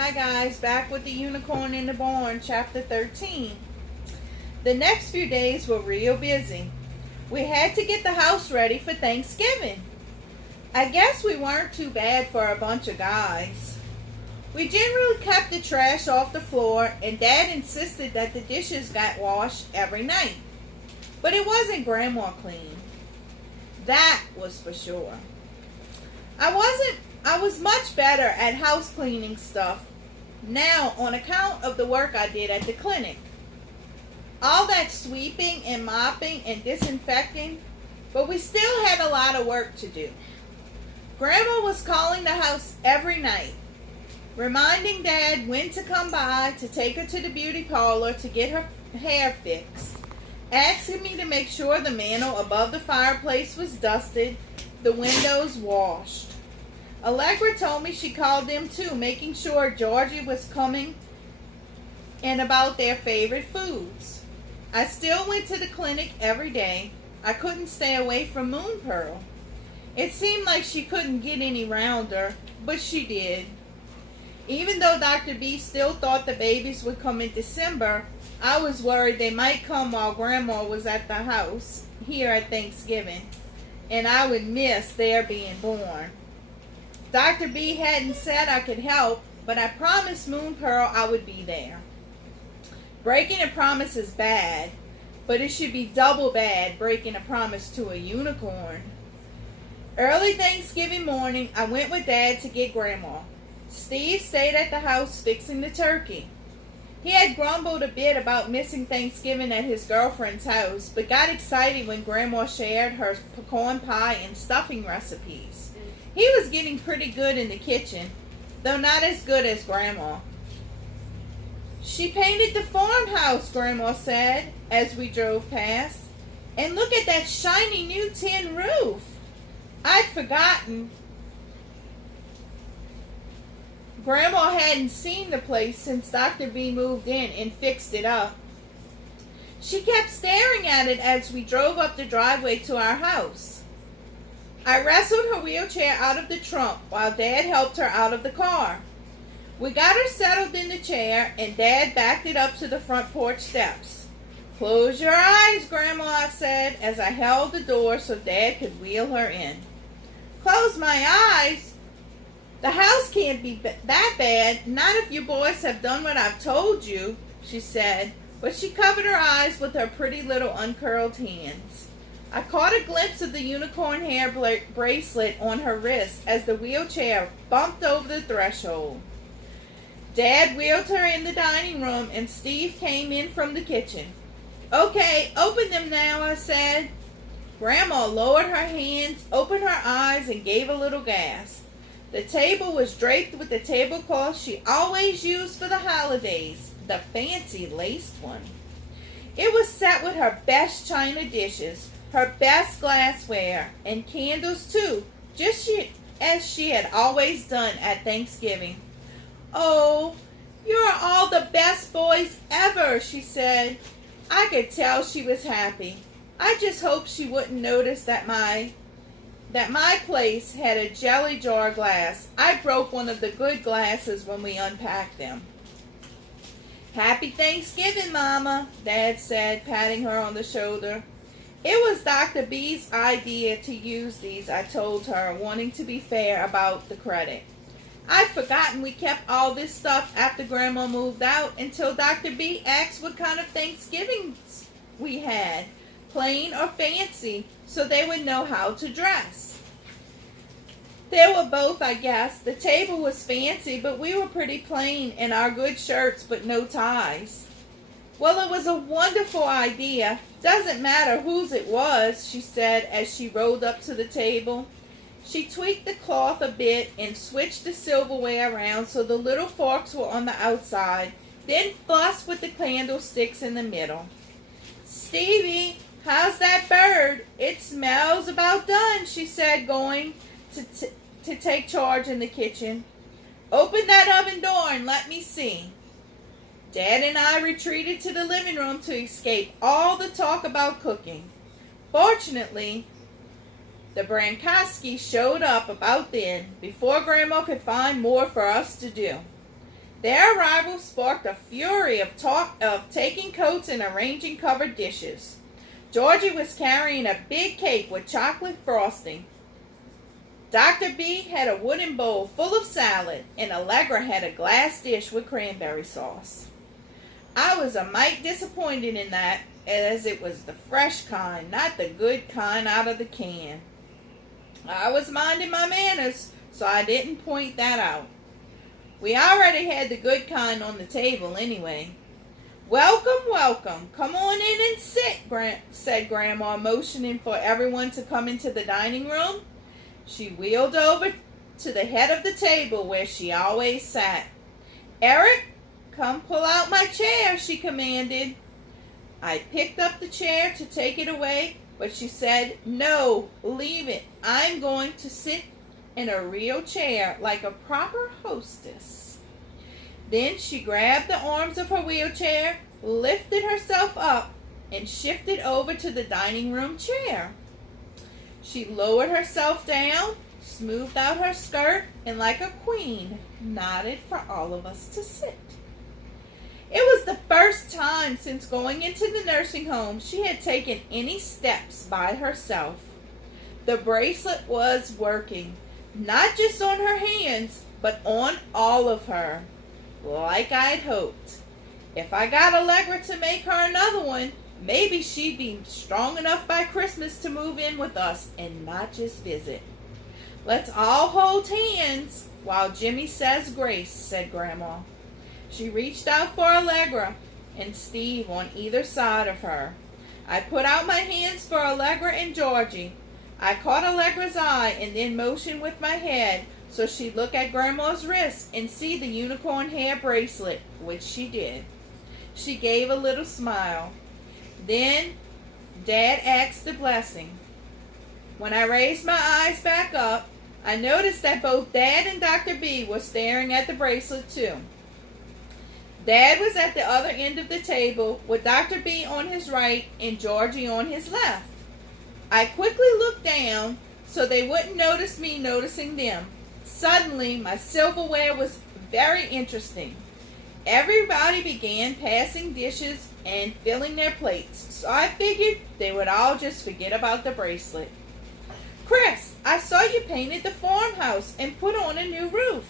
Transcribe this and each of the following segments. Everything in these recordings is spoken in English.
Hi guys, back with the Unicorn in the Barn, chapter 13. The next few days were real busy. We had to get the house ready for Thanksgiving. I guess we weren't too bad for a bunch of guys. We generally kept the trash off the floor, and Dad insisted that the dishes got washed every night. But it wasn't Grandma clean. That was for sure. I was much better at house cleaning stuff now on account of the work I did at the clinic. All that sweeping and mopping and disinfecting, but we still had a lot of work to do. Grandma was calling the house every night, reminding Dad when to come by to take her to the beauty parlor to get her hair fixed, asking me to make sure the mantel above the fireplace was dusted, the windows washed. Allegra told me she called them too, making sure Georgie was coming and about their favorite foods. I still went to the clinic every day. I couldn't stay away from Moon Pearl. It seemed like she couldn't get any rounder, but she did. Even though Dr. B still thought the babies would come in December, I was worried they might come while Grandma was at the house here at Thanksgiving, and I would miss their being born. Dr. B hadn't said I could help, but I promised Moon Pearl I would be there. Breaking a promise is bad, but it should be double bad breaking a promise to a unicorn. Early Thanksgiving morning, I went with Dad to get Grandma. Steve stayed at the house fixing the turkey. He had grumbled a bit about missing Thanksgiving at his girlfriend's house, but got excited when Grandma shared her pecan pie and stuffing recipes. He was getting pretty good in the kitchen, though not as good as Grandma. She painted the farmhouse, Grandma said, as we drove past. And look at that shiny new tin roof. I'd forgotten. Grandma hadn't seen the place since Dr. B moved in and fixed it up. She kept staring at it as we drove up the driveway to our house. I wrestled her wheelchair out of the trunk while Dad helped her out of the car. We got her settled in the chair, and Dad backed it up to the front porch steps. Close your eyes, Grandma, I said, as I held the door so Dad could wheel her in. Close my eyes? The house can't be that bad, not if you boys have done what I've told you, she said, but she covered her eyes with her pretty little uncurled hands. I caught a glimpse of the unicorn hair bracelet on her wrist as the wheelchair bumped over the threshold. Dad wheeled her in the dining room, and Steve came in from the kitchen. Okay, open them now, I said. Grandma lowered her hands, opened her eyes, and gave a little gasp. The table was draped with the tablecloth she always used for the holidays, the fancy laced one. It was set with her best china dishes, her best glassware, and candles too, just as she had always done at Thanksgiving. Oh, you're all the best boys ever, she said. I could tell she was happy. I just hoped she wouldn't notice that my place had a jelly jar glass. I broke one of the good glasses when we unpacked them. Happy Thanksgiving, Mama, Dad said, patting her on the shoulder. It was Dr. B's idea to use these, I told her, wanting to be fair about the credit. I'd forgotten we kept all this stuff after Grandma moved out until Dr. B asked what kind of Thanksgivings we had, plain or fancy, so they would know how to dress. There were both, I guess. The table was fancy, but we were pretty plain in our good shirts but no ties. Well, it was a wonderful idea. Doesn't matter whose it was, she said as she rolled up to the table. She tweaked the cloth a bit and switched the silverware around so the little forks were on the outside, then fussed with the candlesticks in the middle. Stevie, how's that bird? It smells about done, she said, going to take charge in the kitchen. Open that oven door and let me see. Dad and I retreated to the living room to escape all the talk about cooking. Fortunately, the Brankoskis showed up about then, before Grandma could find more for us to do. Their arrival sparked a fury of talk of taking coats and arranging covered dishes. Georgie was carrying a big cake with chocolate frosting. Dr. B had a wooden bowl full of salad, and Allegra had a glass dish with cranberry sauce. I was a mite disappointed in that, as it was the fresh kind, not the good kind out of the can. I was minding my manners, so I didn't point that out. We already had the good kind on the table anyway. "Welcome, welcome. Come on in and sit," said Grandma, motioning for everyone to come into the dining room. She wheeled over to the head of the table where she always sat. "Eric, come pull out my chair," she commanded. I picked up the chair to take it away, but she said, "No, leave it. I'm going to sit in a real chair like a proper hostess." Then she grabbed the arms of her wheelchair, lifted herself up, and shifted over to the dining room chair. She lowered herself down, smoothed out her skirt, and like a queen, nodded for all of us to sit. It was the first time since going into the nursing home she had taken any steps by herself. The bracelet was working, not just on her hands, but on all of her, like I'd hoped. If I got Allegra to make her another one, maybe she'd be strong enough by Christmas to move in with us and not just visit. "Let's all hold hands while Jimmy says grace," said Grandma. She reached out for Allegra and Steve on either side of her. I put out my hands for Allegra and Georgie. I caught Allegra's eye and then motioned with my head so she'd look at Grandma's wrist and see the unicorn hair bracelet, which she did. She gave a little smile. Then Dad asked the blessing. When I raised my eyes back up, I noticed that both Dad and Dr. B were staring at the bracelet too. Dad was at the other end of the table with Dr. B on his right and Georgie on his left. I quickly looked down so they wouldn't notice me noticing them. Suddenly, my silverware was very interesting. Everybody began passing dishes and filling their plates, so I figured they would all just forget about the bracelet. "Chris, I saw you painted the farmhouse and put on a new roof.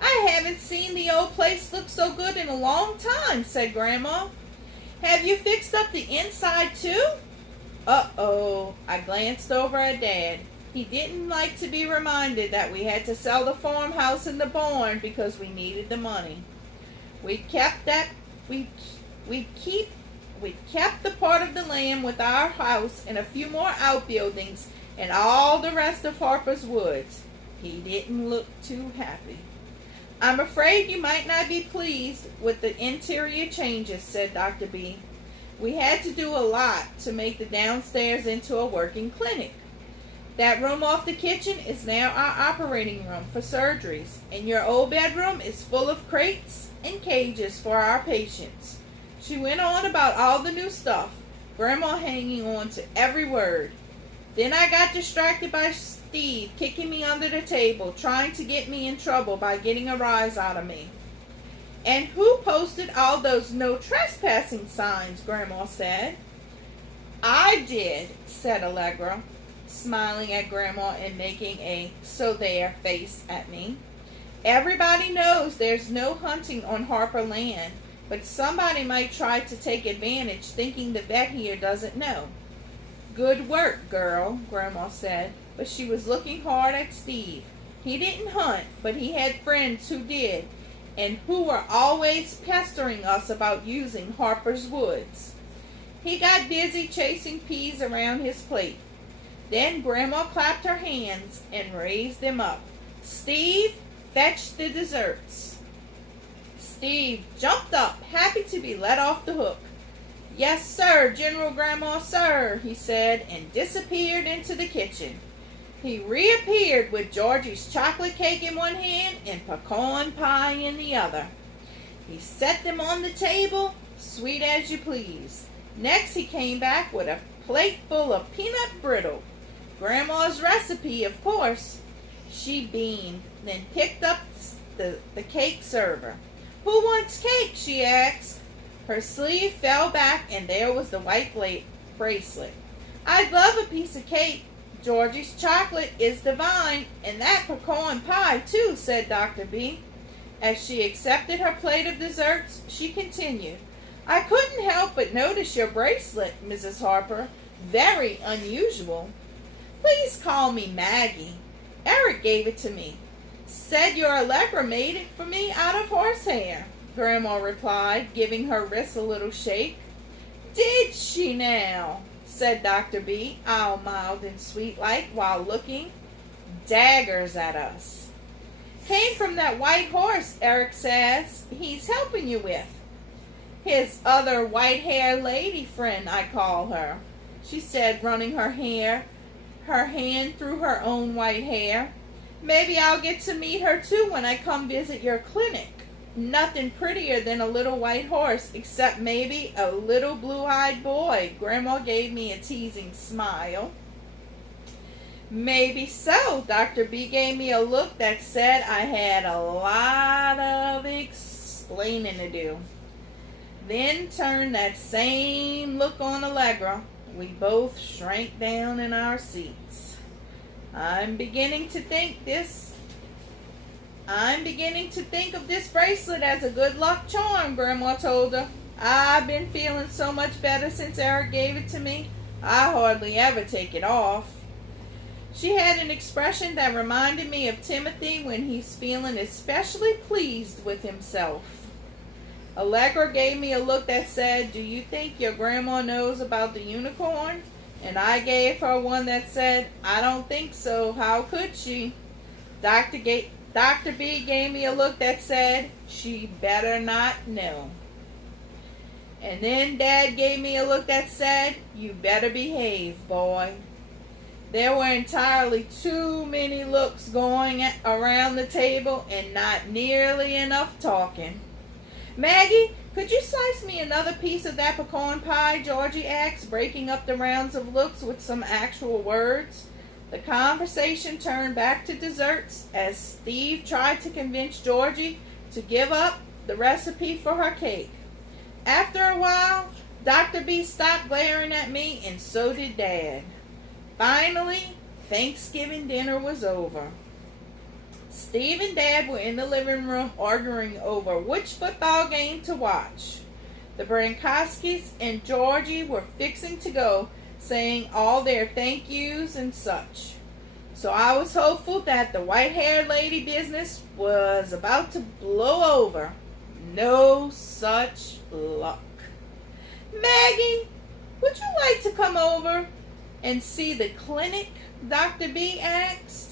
I haven't seen the old place look so good in a long time," said Grandma. "Have you fixed up the inside too?" Uh-oh, I glanced over at Dad. He didn't like to be reminded that we had to sell the farmhouse and the barn because we needed the money. We kept the part of the land with our house and a few more outbuildings and all the rest of Harper's Woods. He didn't look too happy. "I'm afraid you might not be pleased with the interior changes," said Dr. B. "We had to do a lot to make the downstairs into a working clinic. That room off the kitchen is now our operating room for surgeries, and your old bedroom is full of crates and cages for our patients." She went on about all the new stuff, Grandma hanging on to every word. Then I got distracted by Steve kicking me under the table, trying to get me in trouble by getting a rise out of me. "And who posted all those no trespassing signs?" Grandma said. "I did," said Allegra, smiling at Grandma and making a "so there" face at me. "Everybody knows there's no hunting on Harper land, but somebody might try to take advantage thinking the vet here doesn't know." "Good work, girl," Grandma said, but she was looking hard at Steve. He didn't hunt, but he had friends who did, and who were always pestering us about using Harper's Woods. He got busy chasing peas around his plate. Then Grandma clapped her hands and raised them up. "Steve, fetch the desserts." Steve jumped up, happy to be let off the hook. "Yes, sir, General Grandma, sir," he said, and disappeared into the kitchen. He reappeared with Georgie's chocolate cake in one hand and pecan pie in the other. He set them on the table, sweet as you please. Next he came back with a plate full of peanut brittle. Grandma's recipe, of course. She beamed, then picked up the cake server. Who wants cake? She asked. Her sleeve fell back and there was the white bracelet. I'd love a piece of cake. Georgie's chocolate is divine, and that pecan pie too, said Dr. B. As she accepted her plate of desserts, she continued, I couldn't help but notice your bracelet, Mrs. Harper. Very unusual. Please call me Maggie. Eric gave it to me. Said your Allegra made it for me out of horsehair, Grandma replied, giving her wrist a little shake. Did she now? Said Dr. B, all mild and sweet-like, while looking daggers at us. Came from that white horse, Eric says, he's helping you with. His other white-haired lady friend, I call her, she said, running her hand through her own white hair. Maybe I'll get to meet her too when I come visit your clinic. Nothing prettier than a little white horse, except maybe a little blue-eyed boy. Grandma gave me a teasing smile. Maybe so. Dr. B gave me a look that said I had a lot of explaining to do. Then turned that same look on Allegra. We both shrank down in our seats. I'm beginning to think of this bracelet as a good luck charm, Grandma told her. I've been feeling so much better since Eric gave it to me. I hardly ever take it off. She had an expression that reminded me of Timothy when he's feeling especially pleased with himself. Allegra gave me a look that said, do you think your grandma knows about the unicorn? And I gave her one that said, I don't think so. How could she? Dr. B gave me a look that said, she better not know. And then Dad gave me a look that said, you better behave, boy. There were entirely too many looks going around the table and not nearly enough talking. Maggie, could you slice me another piece of that pecan pie? Georgie asked, breaking up the rounds of looks with some actual words. The conversation turned back to desserts as Steve tried to convince Georgie to give up the recipe for her cake. After a while, Dr. B stopped glaring at me, and so did Dad. Finally, Thanksgiving dinner was over. Steve and Dad were in the living room arguing over which football game to watch. The Brankoskis and Georgie were fixing to go, saying all their thank yous and such. So I was hopeful that the white-haired lady business was about to blow over. No such luck. Maggie, would you like to come over and see the clinic? Dr. B asked.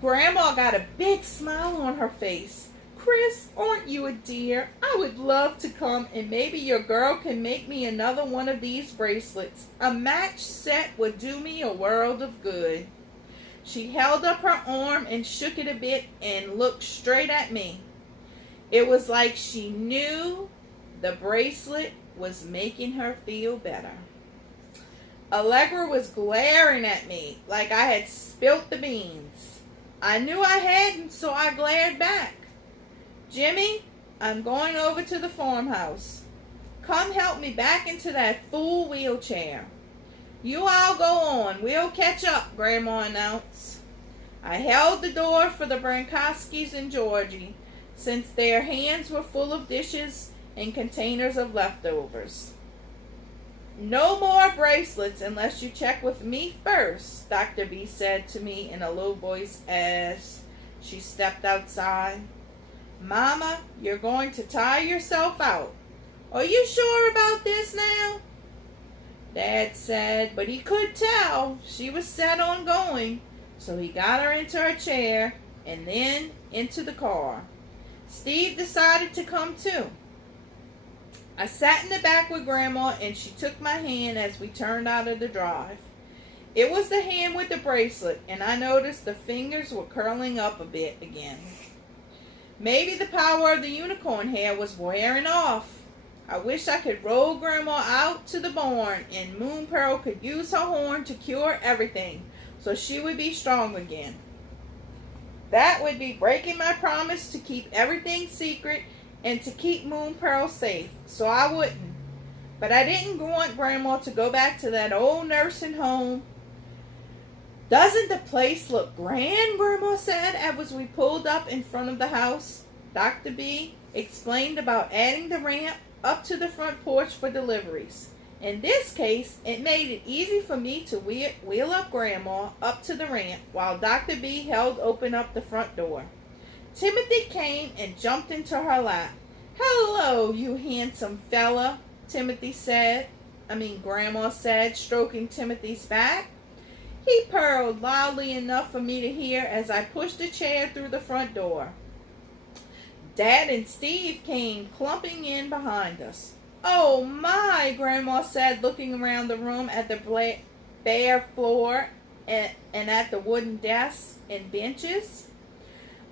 Grandma got a big smile on her face. Chris, aren't you a dear? I would love to come, and maybe your girl can make me another one of these bracelets. A match set would do me a world of good. She held up her arm and shook it a bit and looked straight at me. It was like she knew the bracelet was making her feel better. Allegra was glaring at me like I had spilt the beans. I knew I hadn't, so I glared back. Jimmy, I'm going over to the farmhouse. Come help me back into that fool wheelchair. You all go on. We'll catch up, Grandma announced. I held the door for the Brankoskis and Georgie, since their hands were full of dishes and containers of leftovers. No more bracelets unless you check with me first, Dr. B said to me in a low voice as she stepped outside. Mama, you're going to tire yourself out. Are you sure about this now? Dad said, but he could tell she was set on going, so he got her into her chair and then into the car. Steve decided to come too. I sat in the back with Grandma, and she took my hand as we turned out of the drive. It was the hand with the bracelet, and I noticed the fingers were curling up a bit again. Maybe the power of the unicorn hair was wearing off. I wish I could roll Grandma out to the barn, and Moon Pearl could use her horn to cure everything, so she would be strong again. That would be breaking my promise to keep everything secret, and to keep Moon Pearl safe, so I wouldn't. But I didn't want Grandma to go back to that old nursing home. Doesn't the place look grand? Grandma said as we pulled up in front of the house. Dr. B explained about adding the ramp up to the front porch for deliveries. In this case, it made it easy for me to wheel up Grandma up to the ramp while Dr. B held open up the front door. Timothy came and jumped into her lap. "Hello, you handsome fella," Grandma said, stroking Timothy's back. He purred loudly enough for me to hear as I pushed a chair through the front door. Dad and Steve came clumping in behind us. "Oh my," Grandma said, looking around the room at the bare floor and at the wooden desks and benches.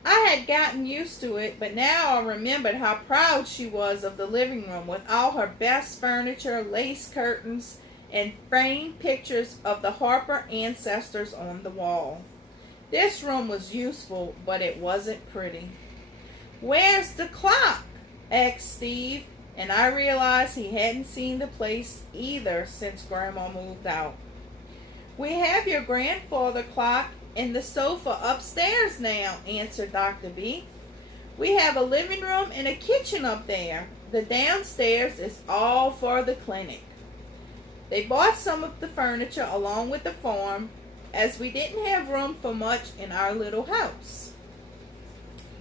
I had gotten used to it, but now I remembered how proud she was of the living room with all her best furniture, lace curtains, and framed pictures of the Harper ancestors on the wall. This room was useful, but it wasn't pretty. "Where's the clock?" asked Steve, and I realized he hadn't seen the place either since Grandma moved out. "We have your grandfather clock and the sofa upstairs now," answered Dr. B. "We have a living room and a kitchen up there. The downstairs is all for the clinic." They bought some of the furniture along with the farm, as we didn't have room for much in our little house.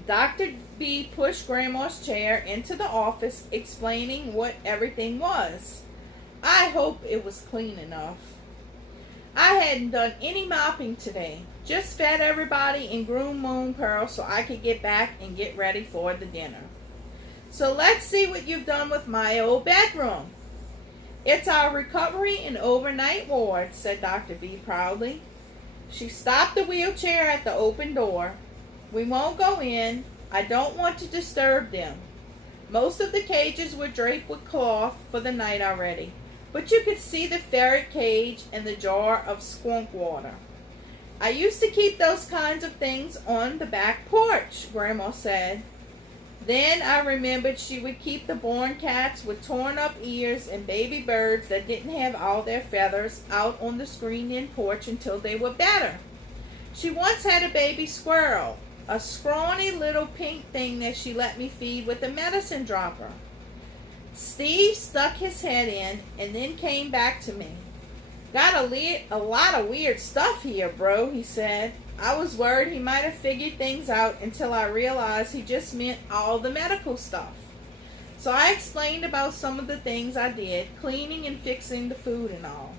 Dr. B pushed Grandma's chair into the office, explaining what everything was. I hope it was clean enough. I hadn't done any mopping today, just fed everybody and groomed Moon Pearl so I could get back and get ready for the dinner. "So let's see what you've done with my old bedroom." "It's our recovery and overnight ward," said Dr. B proudly. She stopped the wheelchair at the open door. "We won't go in. I don't want to disturb them. Most of the cages were draped with cloth for the night already, but you could see the ferret cage and the jar of skunk water. I used to keep those kinds of things on the back porch," Grandma said. Then I remembered she would keep the born cats with torn up ears and baby birds that didn't have all their feathers out on the screened-in porch until they were better. She once had a baby squirrel, a scrawny little pink thing that she let me feed with a medicine dropper. Steve stuck his head in and then came back to me. "Got a lot of weird stuff here, bro," he said. I was worried he might have figured things out until I realized he just meant all the medical stuff. So I explained about some of the things I did, cleaning and fixing the food and all.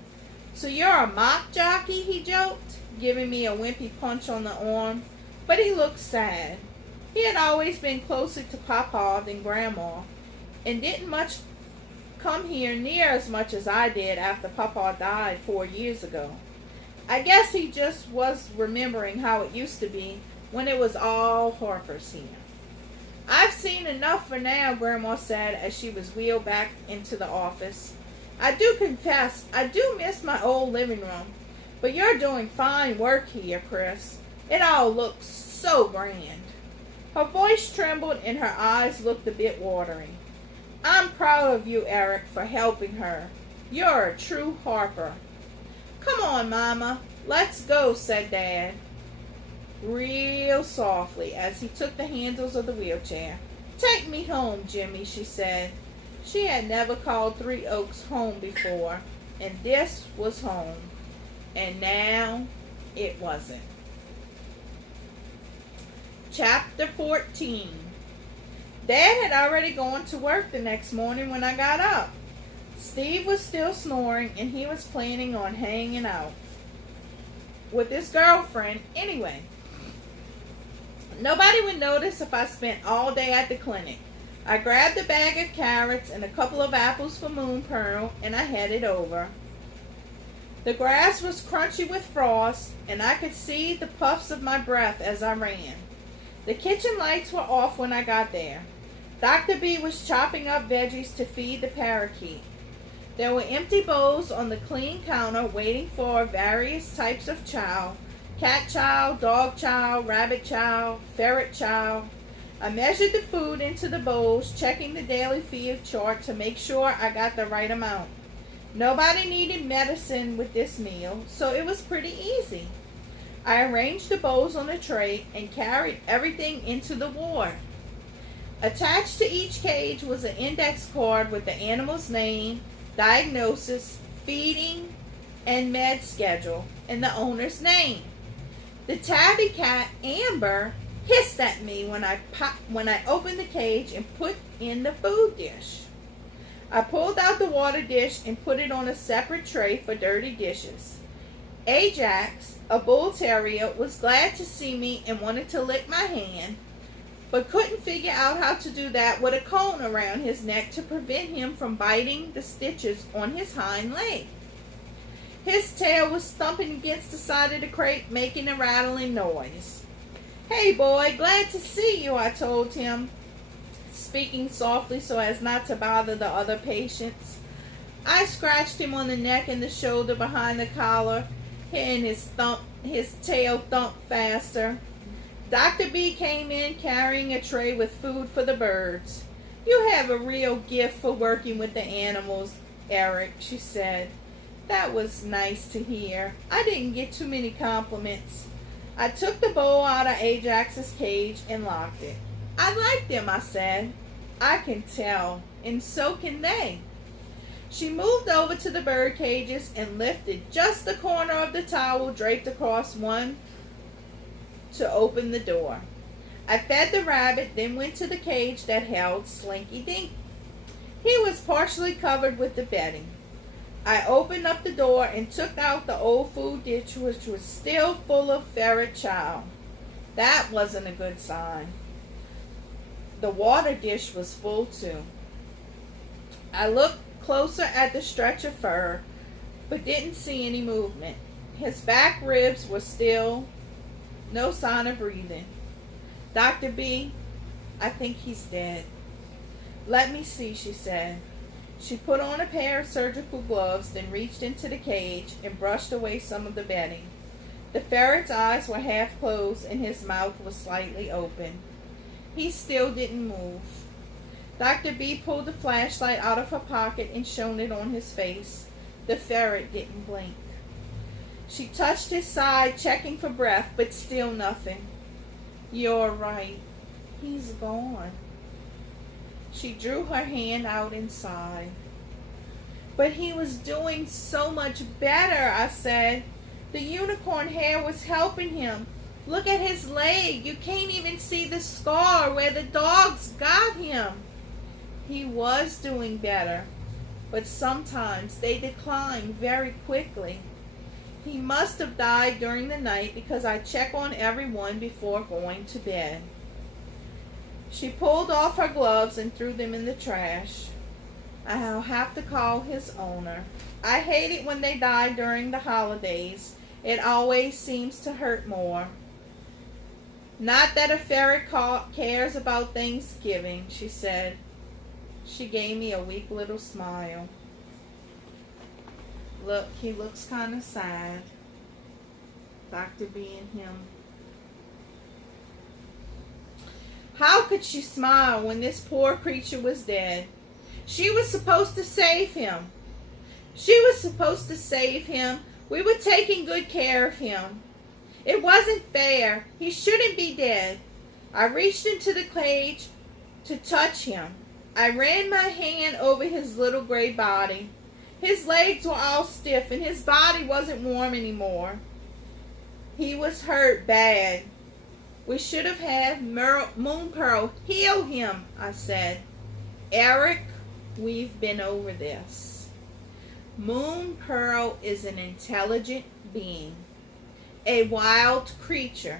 "So you're a mop jockey," he joked, giving me a wimpy punch on the arm, but he looked sad. He had always been closer to Papa than Grandma, and didn't much come here near as much as I did after Papa died 4 years ago. I guess he just was remembering how it used to be when it was all Harper's here. "I've seen enough for now," Grandma said as she was wheeled back into the office. "I do confess, I do miss my old living room, but you're doing fine work here, Chris. It all looks so grand." Her voice trembled and her eyes looked a bit watery. "I'm proud of you, Eric, for helping her. You're a true Harper." "Come on, Mama, let's go," said Dad, real softly as he took the handles of the wheelchair. "Take me home, Jimmy," she said. She had never called Three Oaks home before, and this was home. And now it wasn't. Chapter 14. Dad had already gone to work the next morning when I got up. Steve was still snoring, and he was planning on hanging out with his girlfriend anyway. Nobody would notice if I spent all day at the clinic. I grabbed a bag of carrots and a couple of apples for Moon Pearl, and I headed over. The grass was crunchy with frost, and I could see the puffs of my breath as I ran. The kitchen lights were off when I got there. Dr. B was chopping up veggies to feed the parakeet. There were empty bowls on the clean counter waiting for various types of chow: cat chow, dog chow, rabbit chow, ferret chow. I measured the food into the bowls, checking the daily feed chart to make sure I got the right amount. Nobody needed medicine with this meal, so it was pretty easy. I arranged the bowls on a tray and carried everything into the ward. Attached to each cage was an index card with the animal's name, diagnosis, feeding, and med schedule, and the owner's name. The tabby cat, Amber, hissed at me when I opened the cage and put in the food dish. I pulled out the water dish and put it on a separate tray for dirty dishes. Ajax, a bull terrier, was glad to see me and wanted to lick my hand, but couldn't figure out how to do that with a cone around his neck to prevent him from biting the stitches on his hind leg. His tail was thumping against the side of the crate, making a rattling noise. "Hey boy, glad to see you," I told him, speaking softly so as not to bother the other patients. I scratched him on the neck and the shoulder behind the collar, and his tail thumped faster. Dr. B came in carrying a tray with food for the birds. "You have a real gift for working with the animals, Eric," she said. That was nice to hear. I didn't get too many compliments. I took the bowl out of Ajax's cage and locked it. "I like them," I said. "I can tell, and so can they." She moved over to the bird cages and lifted just the corner of the towel draped across one to open the door. I fed the rabbit, then went to the cage that held Slinky Dink. He was partially covered with the bedding. I opened up the door and took out the old food dish, which was still full of ferret chow. That wasn't a good sign. The water dish was full too. I looked closer at the stretch of fur, but didn't see any movement. His back ribs were still, no sign of breathing. "Dr. B, I think he's dead." "Let me see," she said. She put on a pair of surgical gloves, then reached into the cage and brushed away some of the bedding. The ferret's eyes were half closed and his mouth was slightly open. He still didn't move. Dr. B pulled the flashlight out of her pocket and shone it on his face. The ferret didn't blink. She touched his side, checking for breath, but still nothing. "You're right. He's gone." She drew her hand out and sighed. "But he was doing so much better," I said. "The unicorn hair was helping him. Look at his leg. You can't even see the scar where the dogs got him." "He was doing better, but sometimes they decline very quickly. He must have died during the night because I check on everyone before going to bed." She pulled off her gloves and threw them in the trash. "I'll have to call his owner. I hate it when they die during the holidays. It always seems to hurt more. Not that a ferret cares about Thanksgiving," she said. She gave me a weak little smile. "Look, he looks kind of sad." Dr. B and him. How could she smile when this poor creature was dead? She was supposed to save him. We were taking good care of him. It wasn't fair. He shouldn't be dead. I reached into the cage to touch him. I ran my hand over his little gray body. His legs were all stiff and his body wasn't warm anymore. He was hurt bad. "We should have had Moon Pearl heal him," I said. "Eric, we've been over this. Moon Pearl is an intelligent being, a wild creature,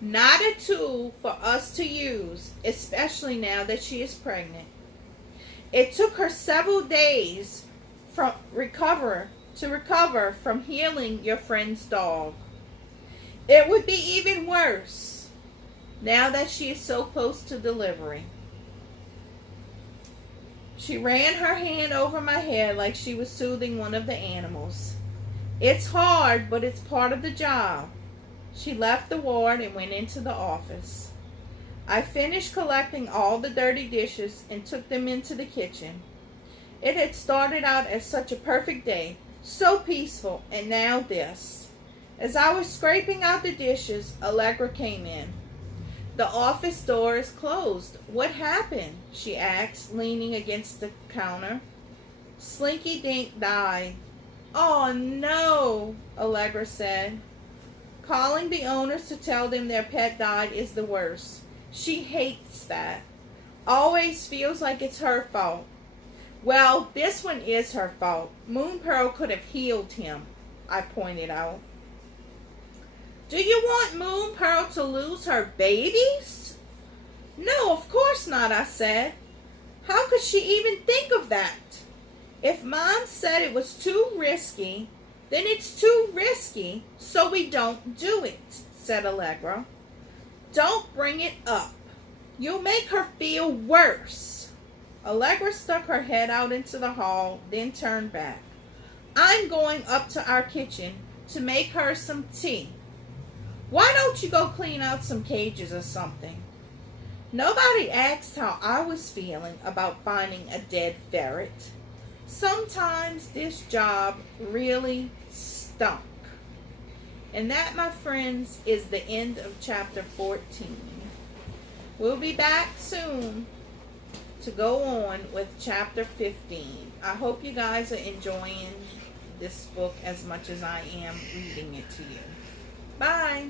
not a tool for us to use, especially now that she is pregnant. It took her several days to recover from healing your friend's dog. It would be even worse now that she is so close to delivery." She ran her hand over my head like she was soothing one of the animals. "It's hard, but it's part of the job." She left the ward and went into the office. I finished collecting all the dirty dishes and took them into the kitchen. It had started out as such a perfect day, so peaceful, and now this. As I was scraping out the dishes, Allegra came in. The office door is closed. What happened? She asked, leaning against the counter. Slinky Dink died. Oh no, Allegra said. Calling the owners to tell them their pet died is the worst. She hates that. Always feels like it's her fault. Well, this one is her fault. Moon Pearl could have healed him, I pointed out. Do you want Moon Pearl to lose her babies? No, of course not, I said. How could she even think of that? If Mom said it was too risky, then it's too risky, so we don't do it, said Allegra. Don't bring it up. You'll make her feel worse. Allegra stuck her head out into the hall, then turned back. I'm going up to our kitchen to make her some tea. Why don't you go clean out some cages or something? Nobody asked how I was feeling about finding a dead ferret. Sometimes this job really stunk. And that, my friends, is the end of chapter 14. We'll be back soon to go on with chapter 15. I hope you guys are enjoying this book as much as I am reading it to you. Bye.